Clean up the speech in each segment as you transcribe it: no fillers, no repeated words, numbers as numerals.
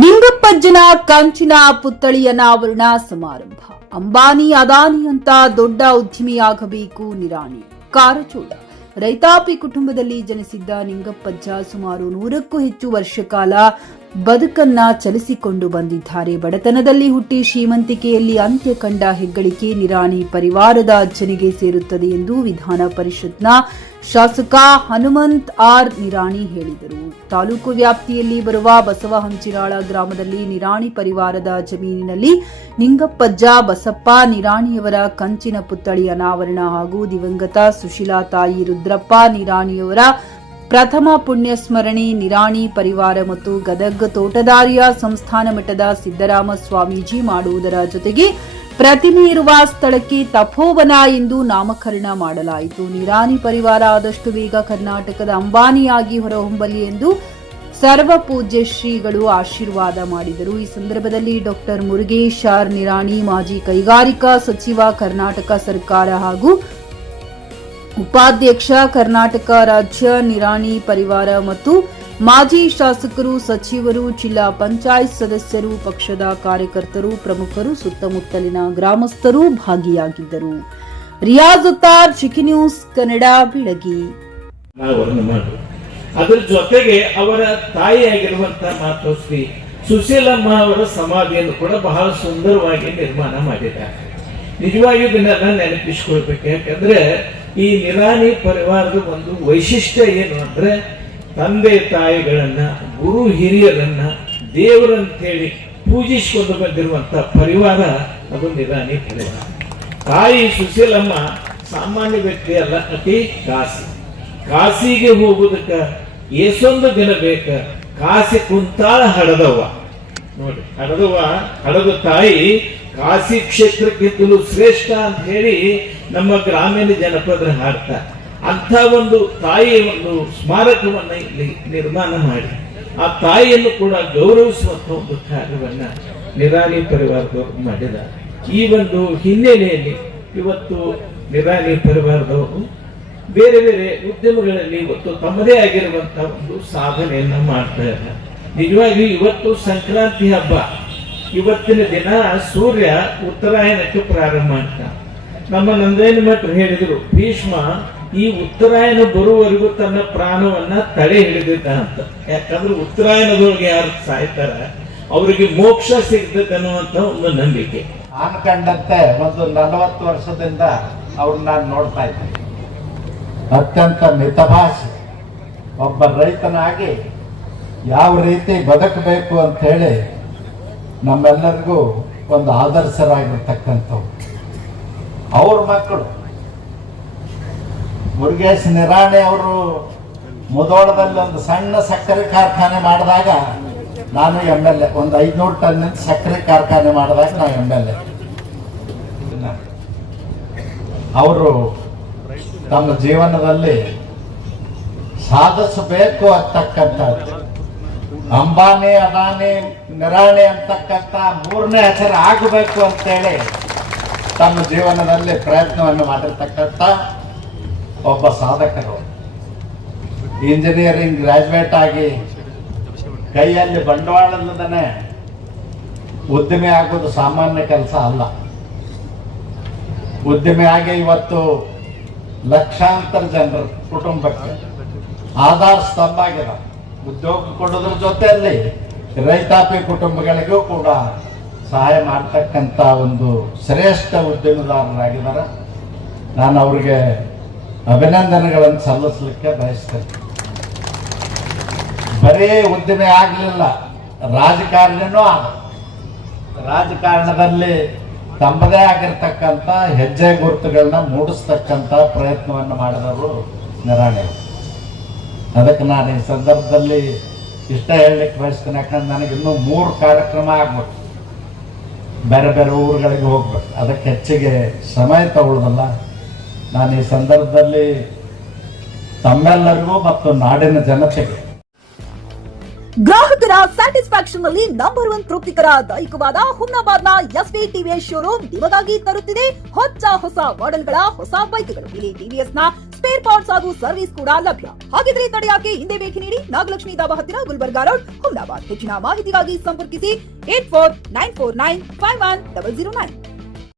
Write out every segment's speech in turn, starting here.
ನಿಂಗಪ್ಪಜ್ಜನ ಕಂಚಿನ ಪುತ್ಥಳಿಯ ಅನಾವರಣ ಸಮಾರಂಭ. ಅಂಬಾನಿ ಅದಾನಿ ಅಂತ ದೊಡ್ಡ ಉದ್ಯಮಿಯಾಗಬೇಕು ನಿರಾಣಿ. ಕಾರಜೋಳ. ರೈತಾಪಿ ಕುಟುಂಬದಲ್ಲಿ ಜನಿಸಿದ್ದ ನಿಂಗಪ್ಪಜ್ಜ ಸುಮಾರು 100ಕ್ಕೂ ಹೆಚ್ಚು ವರ್ಷ ಕಾಲ ಬದುಕನ್ನ ಚಲಿಸಿಕೊಂಡು ಬಂದಿದ್ದಾರೆ. ಬಡತನದಲ್ಲಿ ಹುಟ್ಟಿ ಶ್ರೀಮಂತಿಕೆಯಲ್ಲಿ ಅಂತ್ಯ ಕಂಡ ಹೆಗ್ಗಳಿಕೆ ನಿರಾಣಿ ಪರಿವಾರದ ಅಜ್ಜನಿಗೆ ಸೇರುತ್ತದೆ ಎಂದು ವಿಧಾನ ಪರಿಷತ್ನ ಶಾಸಕ ಹನುಮಂತ್ ಆರ್ ನಿರಾಣಿ ಹೇಳಿದರು. ತಾಲೂಕು ವ್ಯಾಪ್ತಿಯಲ್ಲಿ ಬರುವ ಬಸವಹಂಚಿನಾಳ ಗ್ರಾಮದಲ್ಲಿ ನಿರಾಣಿ ಪರಿವಾರದ ಜಮೀನಿನಲ್ಲಿ ನಿಂಗಪ್ಪಜ್ಜ ಬಸಪ್ಪ ನಿರಾಣಿಯವರ ಕಂಚಿನ ಪುತ್ಥಳಿ ಅನಾವರಣ ಹಾಗೂ ದಿವಂಗತ ಸುಶೀಲಾ ತಾಯಿ ರುದ್ರಪ್ಪ ನಿರಾಣಿಯವರ ಪ್ರಥಮ ಪುಣ್ಯ ಸ್ಮರಣೆ ನಿರಾಣಿ ಪರಿವಾರ ಮತ್ತು ಗದಗ್ ತೋಟದಾರ್ಯ ಸಂಸ್ಥಾನ ಮಠದ ಸಿದ್ದರಾಮ ಸ್ವಾಮೀಜಿ ಮಾಡುವುದರ ಜೊತೆಗೆ ಪ್ರತಿಮೆ ಇರುವ ಸ್ಥಳಕ್ಕೆ ತಪೋವನ ಎಂದು ನಾಮಕರಣ ಮಾಡಲಾಯಿತು. ನಿರಾಣಿ ಪರಿವಾರ ಆದಷ್ಟು ಬೇಗ ಕರ್ನಾಟಕದ ಅಂಬಾನಿಯಾಗಿ ಹೊರಹೊಮ್ಮಲಿ ಎಂದು ಸರ್ವ ಪೂಜ್ಯ ಶ್ರೀಗಳು ಆಶೀರ್ವಾದ ಮಾಡಿದರು. ಈ ಸಂದರ್ಭದಲ್ಲಿ ಡಾಕ್ಟರ್ ಮುರುಗೇಶ್ ಆರ್ ನಿರಾಣಿ, ಮಾಜಿ ಕೈಗಾರಿಕಾ ಸಚಿವ, ಕರ್ನಾಟಕ ಸರ್ಕಾರ ಹಾಗೂ ಉಪಾಧ್ಯಕ್ಷ, ಕರ್ನಾಟಕ ರಾಜ್ಯ ನಿರಾಣಿ ಪರಿವಾರ ಮತ್ತು ಮಾಜಿ ಶಾಸಕರು, ಸಚಿವರು, ಜಿಲ್ಲಾ ಪಂಚಾಯತ್ ಸದಸ್ಯರು, ಪಕ್ಷದ ಕಾರ್ಯಕರ್ತರು, ಪ್ರಮುಖರು, ಸುತ್ತಮುತ್ತಲಿನ ಗ್ರಾಮಸ್ಥರು ಭಾಗಿಯಾಗಿದ್ದರು. ರಿಯಾಜ್ ಉತ್ತಾರ್, ಚಿಕ್ಕಿ ನ್ಯೂಸ್ ಕನ್ನಡ, ಬೆಳಗಿ. ಅದರ ಜೊತೆಗೆ ಅವರ ತಾಯಿಯಾಗಿರುವಂತಹ ಮಾತೋಶ್ರೀ ಸುಶೀಲಮ್ಮ ಅವರ ಸಮಾಧಿಯನ್ನು ಕೂಡ ಬಹಳ ಸುಂದರವಾಗಿ ನಿರ್ಮಾಣ ಮಾಡಿದ್ದಾರೆ. ನಿಜವಾಗಿಯೂ ಇದನ್ನೆಲ್ಲ ನೆನಪಿಸಿಕೊಳ್ಬೇಕು. ಯಾಕಂದ್ರೆ ಈ ನಿರಾಣಿ ಪರಿವಾರದ ಒಂದು ವೈಶಿಷ್ಟ್ಯ ಏನು ಅಂದ್ರೆ, ತಂದೆ ತಾಯಿಗಳನ್ನ, ಗುರು ಹಿರಿಯರನ್ನ ದೇವರಂತೇಳಿ ಪೂಜಿಸಿಕೊಂಡು ಬಂದಿರುವಂತಹ ಪರಿವಾರ ಅದು ನಿರಾಣಿ ಪರಿವಾರ. ತಾಯಿ ಸುಶೀಲಮ್ಮ ಸಾಮಾನ್ಯ ವ್ಯಕ್ತಿ ಅಲ್ಲ, ಅತಿ ಕಾಸಿಗೆ ಹೋಗುದಕ್ಕ ಎಷ್ಟೊಂದು ದಿನ ಬೇಕ. ಕಾಸಿ ಕುಂತಾಳ ಹಡದವ್ವ ನೋಡಿ, ಹಡದ ತಾಯಿ ಕಾಶಿ ಕ್ಷೇತ್ರಕ್ಕಿಂತಲೂ ಶ್ರೇಷ್ಠ ಅಂತ ಹೇಳಿ ನಮ್ಮ ಗ್ರಾಮೀಣ ಜನಪದರ ಹಾಡ್ತಾರೆ. ಅಂಥ ಒಂದು ತಾಯಿಯ ಒಂದು ಸ್ಮಾರಕವನ್ನ ಇಲ್ಲಿ ನಿರ್ಮಾಣ ಮಾಡಿ ಆ ತಾಯಿಯನ್ನು ಕೂಡ ಗೌರವಿಸುವಂತ ಒಂದು ಕಾರ್ಯವನ್ನ ನಿರಾಣಿ ಪರಿವಾರದವರು ಮಾಡಿದ್ದಾರೆ. ಈ ಒಂದು ಹಿನ್ನೆಲೆಯಲ್ಲಿ ಇವತ್ತು ನಿರಾಣಿ ಪರಿವಾರದವರು ಬೇರೆ ಬೇರೆ ಉದ್ಯಮಗಳಲ್ಲಿ ಇವತ್ತು ತಮ್ಮದೇ ಆಗಿರುವಂತಹ ಒಂದು ಸಾಧನೆಯನ್ನ ಮಾಡ್ತಾ ಇದ್ದಾರೆ. ನಿಜವಾಗಿ ಇವತ್ತು ಸಂಕ್ರಾಂತಿ ಹಬ್ಬ. ಇವತ್ತಿನ ದಿನ ಸೂರ್ಯ ಉತ್ತರಾಯಣಕ್ಕೆ ಪ್ರಾರಂಭ ಮಾಡ್ತಾನೆ. ನಮ್ಮ ನಂದೇನ ಮಠರು ಹೇಳಿದ್ರು, ಭೀಷ್ಮ ಈ ಉತ್ತರಾಯಣ ಬರುವವರೆಗೂ ತನ್ನ ಪ್ರಾಣವನ್ನ ತಡೆ ಹಿಡಿದಿದ್ದ ಅಂತ. ಯಾಕಂದ್ರೆ ಉತ್ತರಾಯಣದೊಳಗೆ ಯಾರು ಸಾಯ್ತಾರ ಅವರಿಗೆ ಮೋಕ್ಷ ಸಿಗ್ತದೆ ಅನ್ನುವಂತ ಒಂದು ನಂಬಿಕೆ. ಅನ್ಕಂಡಂತೆ ಒಂದು 40 ವರ್ಷದಿಂದ ಅವ್ರನ್ನ ನಾನು ನೋಡ್ತಾ ಇದ್ದೆ. ಅತ್ಯಂತ ಮಿತಭಾಷೆ, ಒಬ್ಬ ರೈತನಾಗಿ ಯಾವ ರೀತಿ ಬದುಕಬೇಕು ಅಂತ ಹೇಳಿ ನಮ್ಮೆಲ್ಲರಿಗೂ ಒಂದು ಆದರ್ಶರಾಗಿರ್ತಕ್ಕಂಥವ್ರು. ಅವ್ರ ಮಕ್ಕಳು ಮುರುಗೇಶ್ ನಿರಾಣಿ ಅವರು ಮುಧೋಳದಲ್ಲಿ ಒಂದು ಸಣ್ಣ ಸಕ್ಕರೆ ಕಾರ್ಖಾನೆ ಮಾಡಿದಾಗ ನಾನು MLA, ಒಂದು 500 ಟನ್ ಸಕ್ಕರೆ ಕಾರ್ಖಾನೆ ಮಾಡಿದಾಗ ನಾನು MLA. ಅವರು ತಮ್ಮ ಜೀವನದಲ್ಲಿ ಸಾಧಿಸಬೇಕು ಅಂತಕ್ಕಂಥದ್ದು, ಅಂಬಾನಿ ಅದಾನಿ ನಿರಾಣಿ ಅಂತಕ್ಕಂಥ 3ನೇ ಹೆಸರು ಆಗಬೇಕು ಅಂತೇಳಿ ತಮ್ಮ ಜೀವನದಲ್ಲಿ ಪ್ರಯತ್ನವನ್ನು ಮಾಡಿರ್ತಕ್ಕಂಥ ಒಬ್ಬ ಸಾಧಕರು. ಇಂಜಿನಿಯರಿಂಗ್ ಗ್ರಾಜ್ಯುಯೇಟ್ ಆಗಿ ಕೈಯಲ್ಲಿ ಬಂಡವಾಳಲ್ಲದೇ ಉದ್ಯಮಿ ಆಗೋದು ಸಾಮಾನ್ಯ ಕೆಲಸ ಅಲ್ಲ. ಉದ್ಯಮಿ ಆಗಿ ಇವತ್ತು ಲಕ್ಷಾಂತರ ಜನರ ಕುಟುಂಬಕ್ಕೆ ಆಧಾರ ಸ್ತಂಭ ಆಗಿದೆ. ಉದ್ಯೋಗ ಕೊಡೋದ್ರ ಜೊತೆಯಲ್ಲಿ ರೈತಾಪಿ ಕುಟುಂಬಗಳಿಗೂ ಕೂಡ ಸಹಾಯ ಮಾಡ್ತಕ್ಕಂಥ ಒಂದು ಶ್ರೇಷ್ಠ ಉದ್ಯಮದಾರರಾಗಿದ್ದಾರೆ. ನಾನು ಅವ್ರಿಗೆ ಅಭಿನಂದನೆಗಳನ್ನು ಸಲ್ಲಿಸಲಿಕ್ಕೆ ಬಯಸ್ತೇನೆ. ಬರೀ ಉದ್ಯಮಿ ಆಗಲಿಲ್ಲ, ರಾಜಕಾರಣಿನೂ ಆದ. ರಾಜಕಾರಣದಲ್ಲಿ ತಮ್ಮದೇ ಆಗಿರ್ತಕ್ಕಂಥ ಹೆಜ್ಜೆ ಗುರುತುಗಳನ್ನ ಮೂಡಿಸ್ತಕ್ಕಂಥ ಪ್ರಯತ್ನವನ್ನು ಮಾಡಿದವರು ನಿರಾಣಿ. ಅದಕ್ಕೆ ನಾನು ಈ ಸಂದರ್ಭದಲ್ಲಿ ಇಷ್ಟ ಹೇಳಲಿಕ್ಕೆ ಬಯಸ್ತೇನೆ. ಯಾಕಂದ್ರೆ ನನಗೆ ಇನ್ನೂ 3 ಕಾರ್ಯಕ್ರಮ ಆಗ್ಬೇಕು, ಬೇರೆ ಬೇರೆ ಊರುಗಳಿಗೆ ಹೋಗ್ಬೇಕು. ಅದಕ್ಕೆ ಹೆಚ್ಚಿಗೆ ಸಮಯ ತಗೊಳ್ಳೋದಲ್ಲ. ನಾನು ಈ ಸಂದರ್ಭದಲ್ಲಿ ತಮ್ಮೆಲ್ಲರಿಗೂ ಮತ್ತು ನಾಡಿನ ಜನತೆಗೆ ಗ್ರಾಹಕರ ಸ್ಯಾಟಿಸ್ಫ್ಯಾಕ್ಷನ್ ನಲ್ಲಿ ನಂಬರ್ 1 ತೃಪ್ತಿಕರ ದೈಹಿಕವಾದ ಹುಮ್ನಾಬಾದ್ನ ಎಸ್ವಿ ಟಿವಿಎಸ್ ಶೋರೂಮ್ ನಿಮಗಾಗಿ ತರುತ್ತಿದೆ ಹೊಸ ಮಾಡೆಲ್ಗಳ ಹೊಸ ಬೈಕ್ಗಳು. ಇಲ್ಲಿ ಟಿವಿಎಸ್ ನ ಸ್ಪೇರ್ ಪಾರ್ಟ್ಸ್ ಹಾಗೂ ಸರ್ವಿಸ್ ಕೂಡ ಲಭ್ಯ. ಹಾಗಿದ್ರೆ ತಡೆಯಾಕೆ ಹಿಂದೆ ಭೇಟಿ ನೀಡಿ ನಾಗಲಕ್ಷ್ಮಿ ದಾಬಾ ಹತ್ತಿರ ಗುಲ್ಬರ್ಗಾ ರೋಡ್, ಹುಮ್ನಾಬಾದ್. ಹೆಚ್ಚಿನ ಮಾಹಿತಿಗಾಗಿ ಸಂಪರ್ಕಿಸಿ 8494951009.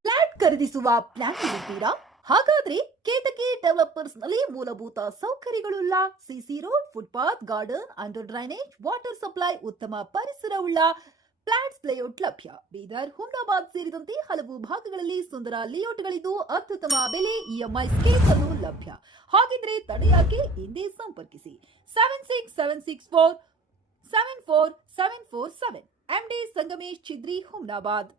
ಫ್ಲಾಟ್ ಖರೀದಿಸುವ ಪ್ಲಾನ್ ಇದ್ದೀರಾ? ಹಾಗಾದ್ರೆ ಕೇತಕಿ ಡೆವಲಪರ್ಸ್ ನಲ್ಲಿ ಮೂಲಭೂತ ಸೌಕರ್ಯಗಳುಳ್ಳ CC road, footpath, garden, under drainage, water supply, ಉತ್ತಮ ಪರಿಸರವುಳ್ಳ ಫ್ಲಾಟ್ಸ್ ಲೇಔಟ್ ಲಭ್ಯ. ಬೀದರ್, ಹುಮ್ನಾಬಾದ್ ಸೇರಿದಂತೆ ಹಲವು ಭಾಗಗಳಲ್ಲಿ ಸುಂದರ ಲೇಔಟ್ಗಳಿದ್ದು ಅತ್ಯುತ್ತಮ ಬೆಲೆ, ಇಎಂಐ ಸ್ಕೀಮ್ಸ್ ಅನ್ನು ಲಭ್ಯ. ಹಾಗಿದ್ರೆ ತಡೆಯಾಕೆ ಹಿಂದೆ ಸಂಪರ್ಕಿಸಿ 7676474747. MD ಸಂಗಮೇಶ್ ಚಿದ್ರಿ, ಹುಮ್ನಾಬಾದ್.